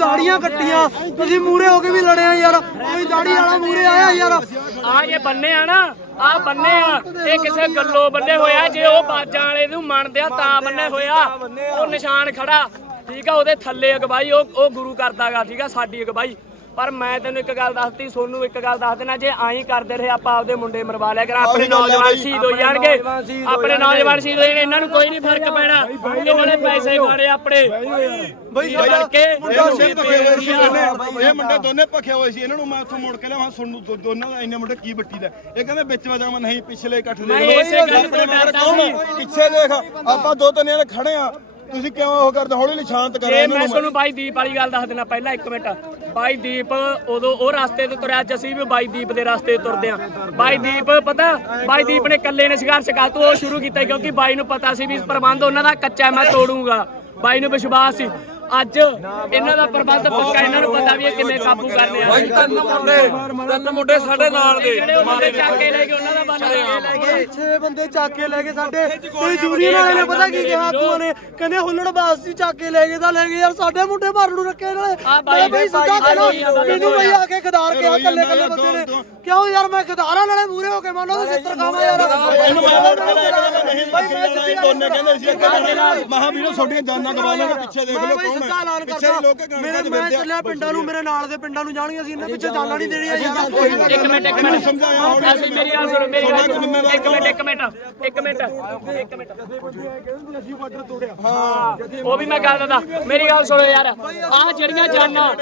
ਦਾੜੀਆਂ ਕੱਟੀਆਂ। ਤੁਸੀਂ ਮੂਰੇ ਹੋ ਕੇ ਵੀ ਲੜੇ ਯਾਰ। ਕੋਈ ਦਾੜੀ ਵਾਲਾ ਮੂਰੇ ਆਇਆ ਯਾਰ। ਆ ਜੇ ਬੰਨੇ ਆ ਨਾ, ਆ ਬੰਨੇ ਆ। ਇਹ ਕਿਸੇ ਗੱਲੋਂ ਬੰਨੇ ਹੋਇਆ। ਜੇ ਉਹ ਬਾਜਾਂ ਵਾਲੇ ਨੂੰ ਮੰਨਦੇ ਆ, ਤਾਂ ਬੰਨੇ ਹੋਇਆ। ਉਹ ਨਿਸ਼ਾਨ ਖੜਾ। ਠੀਕ ਆ, ਉਹਦੇ ਥੱਲੇ ਅਗਵਾਈ, ਉਹ ਉਹ ਗੁਰੂ ਕਰਦਾਗਾ, ਠੀਕ ਆ, ਸਾਡੀ ਅਗਵਾਈ। ਪਰ ਮੈਂ ਤੈਨੂੰ ਇੱਕ ਗੱਲ ਦੱਸਤੀ ਸੋਨੂੰ ਇੱਕ ਗੱਲ ਦੱਸ ਦੇਣਾ ਜੇ ਆਈ ਕਰਦੇ ਰਹੇ ਆਪਾਂ ਆਪਦੇ ਮੁੰਡੇ ਮਰਵਾ ਲਿਆ ਕਰ ਆਪਣੇ ਨੌਜਵਾਨ ਸ਼ਹੀਦ ਹੋ ਜਾਣਗੇ ਆਪਣੇ ਨੌਜਵਾਨ ਸ਼ਹੀਦ ਹੋ ਜਾਣਗੇ ਇਹਨਾਂ ਨੂੰ ਕੋਈ ਨਹੀਂ ਫ਼ਰਕ ਪੈਣਾ ਇਹਨਾਂ ਨੇ ਪੈਸੇ ਖਾਣੇ ਆਪਣੇ। ਬਈ ਕਰਕੇ ਇਹ ਮੁੰਡੇ ਦੋਨੇ ਭਖੇ ਹੋਏ ਸੀ ਇਹਨਾਂ ਨੂੰ ਮੈਂ ਉੱਥੋਂ ਮੁੜ ਕੇ ਲਿਆ ਸੁਣ ਨੂੰ ਦੋ- ਦੋਨਾਂ ਦਾ ਇੰਨੇ ਮੁੰਡੇ ਕੀ ਬੱਟੀ ਦਾ। ਇਹ ਕਹਿੰਦੇ ਵਿੱਚ ਵਜਾ ਮੈਂ ਨਹੀਂ ਪਿਛਲੇ ਇਕੱਠ? ਸੀ। ਪਿੱਛੇ ਦੇਖ ਆਪਾਂ ਦੋ ਤਿੰਨ ਜਣੇ ਖੜੇ ਆ ਤੁਸੀਂ ਕਿਉਂ ਉਹ ਕਰਦੇ? ਹੌਲੀ ਹੌਲੀ ਸ਼ਾਂਤ ਕਰੋ ਜੇ ਮੈਂ ਤੁਹਾਨੂੰ ਬਾਈ ਦੀਪ ਵਾਲੀ ਗੱਲ ਦੱਸ ਦੇਣਾ ਪਹਿਲਾਂ ਇੱਕ ਮਿੰਟ। ਬਾਈ ਦੀਪ ਉਦੋਂ ਉਹ ਰਸਤੇ ਤੇ ਤੁਰਿਆ ਅੱਜ ਅਸੀਂ ਵੀ ਬਾਈ ਦੀਪ ਦੇ ਰਸਤੇ ਤੁਰਦੇ ਆਂ ਬਾਈ ਦੀਪ ਪਤਾ ਬਾਈ ਦੀਪ ਨੇ ਇਕੱਲੇ ਨੇ ਸੰਘਰਸ਼ ਕਰ ਤੋਂ ਉਹ ਸ਼ੁਰੂ ਕੀਤਾ ਕਿਉਂਕਿ ਬਾਈ ਨੂੰ ਪਤਾ ਸੀ ਵੀ ਪ੍ਰਬੰਧ ਉਹਨਾਂ ਦਾ ਕੱਚਾ ਮੈਂ ਤੋੜੂੰਗਾ। ਬਾਈ ਨੂੰ ਵਿਸ਼ਵਾਸ ਸੀ। ਅੱਜ ਇਹਨਾਂ ਦਾ ਪ੍ਰਬੰਧ ਪੱਕਾ ਇਹਨਾਂ ਨੂੰ ਪਤਾ ਵੀ ਇਹ ਕਿਵੇਂ ਕਾਬੂ ਕਰਨੇ ਆ। ਤਿੰਨ ਮੁੰਡੇ ਤਿੰਨ ਮੁੰਡੇ ਸਾਡੇ ਨਾਲ ਦੇ। ਜਿਹੜੇ ਉਹਨਾਂ ਦੇ ਚੱਕ ਕੇ ਲੈ ਕੇ ਉਹਨਾਂ ਦਾ ਬੰਨ ਲੈ ਗਏ। 6 ਬੰਦੇ ਚੱਕ ਕੇ ਲੈ ਗਏ ਸਾਡੇ। ਕੋਈ ਯੂਨੀਅਨ ਵਾਲੇ ਨੇ ਪਤਾ ਕੀ ਕਿਹਾ ਆਗੂਆਂ ਨੇ? ਕਹਿੰਦੇ ਹੁੱਲੜ ਬਾਸ ਸੀ ਚੱਕ ਕੇ ਲੈ ਗਏ ਤਾਂ ਲੈ ਗਏ ਯਾਰ ਸਾਡੇ ਮੁੰਡੇ ਮਾਰਨ ਨੂੰ ਰੱਖੇ ਇਹਨਾਂ ਨੇ। ਆ ਬਾਈ- ਮੈਂ ਬਈ ਸਿੱਧਾ ਬਾਈ- ਕਹਿਣਾ ਬਾਈ- ਮੈਨੂੰ ਬਈ। ਆ ਕੇ ਖਦਾਰ ਕੇ ਕੱਲੇ ਕੱਲੇ ਬੰਦੇ ਨੇ। ਕਿਉਂ ਯਾਰ ਮੈਂ ਖਦਾਰਾਂ ਨਾਲੇ ਮੂਰੇ ਹੋ ਕੇ ਮੰਨ ਲਓ ਤੇ ਚਿੱਤਰ ਖਾਵਾਂ ਯਾਰ। ਇਹਨੂੰ ਮੈਂ ਕੇ ਲੈ ਕੇ ਨਹੀਂ ਬੱਕਰੀ ਵਾਲਾ ਇਹ ਦੋਨੇ ਕਹਿੰਦੇ ਸੀ ਅੱਗੇ ਮਹਾਵੀਰੋ ਛੋਟੀਆਂ ਜਾਨਾਂ ਗਵਾ ਲਾਂਗੇ ਪਿੱਛੇ ਦੇਖ ਮੈਂ ਲਓ ਕੌਣ ਹੈ ਐਲਾਨ ਪਿੱਛੇ ਦੇ ਲੋਕ ਮੇਰੇ ਮੈਂ। ਚੱਲਿਆ ਪਿੰਡਾਂ ਨੂੰ ਮੇਰੇ ਨਾਲ ਦੇ ਪਿੰਡਾਂ ਨੂੰ ਜਾਣਗੀਆਂ ਸੀ ਇਹਨਾਂ ਪਿੱਛੇ ਜਾਣਾ ਨਹੀਂ ਦੇਣੀਆਂ ਯਾਰ ਇੱਕ ਮਿੰਟ ਇੱਕ ਮਿੰਟ। ਸਮਝਾਇਆ ਅਸੀਂ ਮੇਰੀ ਗੱਲ ਸੁਣੋ ਮੇਰੀ ਗੱਲ ਸੁਣੋ। ਇੱਕ ਮਿੰਟ ਇੱਕ ਮਿੰਟ ਇੱਕ ਮਿੰਟ ਇੱਕ ਮਿੰਟ। ਹਾਂ। ਉਹ ਵੀ ਮੈਂ ਗੱਲ ਦੱਸਦਾ। ਮੇਰੀ ਗੱਲ ਸੁਣੋ ਯਾਰ। ਆਹ ਜਿਹੜੀਆਂ ਜਾਨਾਂ। ਆ।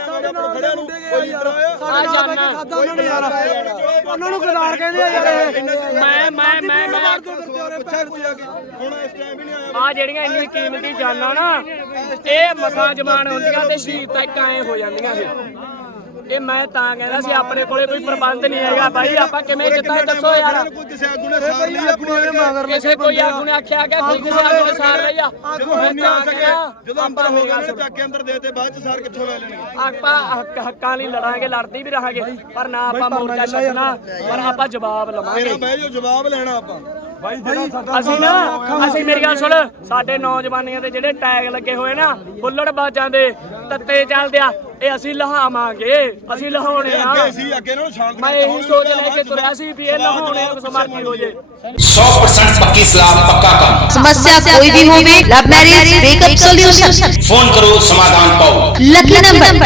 ਖਾਦਾ ਉਹਨਾਂ ਨੇ ਯਾਰ। ਉਹਨਾਂ ਨੂੰ ਖਦਾਰ ਕਹਿੰਦੇ ਆ ਯਾਰ ਇਹ। ਮੈਂ ਮੈਂ ਮੈਂ ਮੈਂ ਪੁੱਛਿਆ ਕੋਈ ਆ ਕੇ ਹੁਣ ਇਸ ਆ ਜਿਹੜੀਆਂ ਇੰਨੀ ਕੀਮਤੀ ਜਾਨਾਂ ਨਾ ਇਹ ਮਸਾਂ ਜਮਾਨ ਹੁੰਦੀਆਂ ਤੇ ਸ਼ਹੀਦ ਤੱਕ ਐ ਹੋ ਜਾਂਦੀਆਂ ਇਹ ਇਹ ਮੈਂ ਤਾਂ ਕਹਿੰਦਾ ਸੀ ਆਪਣੇ ਕੋਲੇ ਕੋਈ ਪ੍ਰਬੰਧ ਨਹੀਂ ਹੈਗਾ ਬਾਈ ਆਪਾਂ ਕਿਵੇਂ ਜਿੱਤਾਂ ਦੱਸੋ ਯਾਰ। ਕੋਈ ਕਿਸੇ ਆਗੂ ਨੇ ਸਾਰ ਲਈ ਆਪਣੀ ਮਗਰ ਕਿਸੇ ਕੋਈ ਆਗੂ ਨੇ ਆਖਿਆ ਕਿ ਕੋਈ ਕਿਸੇ ਆਗੂ ਨੇ ਸਾਰ ਲਈ ਆ ਜਦੋਂ ਹੁਣ ਨਹੀਂ ਆ ਸਕੇ। ਜਦੋਂ ਅੰਦਰ ਹੋ ਗਏ ਚੱਕ ਕੇ ਅੰਦਰ ਦੇ ਤੇ ਬਾਅਦ ਚ ਸਾਰ ਕਿੱਥੋਂ ਲੈ ਲੈਣਗੇ? ਆਪਾਂ ਹੱਕ- ਹੱਕਾਂ ਲਈ ਲੜਾਂਗੇ ਲੜਦੀ ਵੀ ਰਹਾਂਗੇ ਪਰ ਨਾ ਆਪਾਂ ਮੋਰਚਾ ਛੱਡਣਾ ਪਰ ਆਪਾਂ ਜਵਾਬ ਲਵਾਂਗੇ। ਮੇਰਾ ਬਹਿ ਜੋ ਜਵਾਬ ਲੈਣਾ ਆਪਾਂ। ਅਸੀਂ ਨਾ ਅਸੀਂ ਮੇਰੀ ਗੱਲ ਸੁਣ ਸਾਡੇ ਨੌਜਵਾਨੀਆਂ ਦੇ ਜਿਹੜੇ ਟੈਗ ਲੱਗੇ ਹੋਏ ਨਾ ਹੁੱਲੜ ਬਾਜਾਂ ਦੇ ਤੱਤੇ ਚੱਲਦੇ ਆ ਇਹ ਅਸੀਂ ਲਹਾਵਾਂਗੇ ਅਸੀਂ ਲਹਾਉਣੇ ਆ। ਅੱਗੇ ਸੀ ਅੱਗੇ ਸੋਚ ਲੈ ਕੇ ਤੁਰਿਆ ਸੀ ਵੀ ਇਹ ਲਹਾਉਣੇ ਆ ਸਮਰਥੀ ਹੋ ਜੇ। 100% ਪੱਕੀ ਸਲਾਮ ਪੱਕਾ ਕੰਮ। ਸਮੱਸਿਆ ਕੋਈ ਵੀ ਹੋਵੇ love marriage breakup solution phone ਕਰੋ ਸਮਾਧਾਨ ਪਾਓ। Lucky number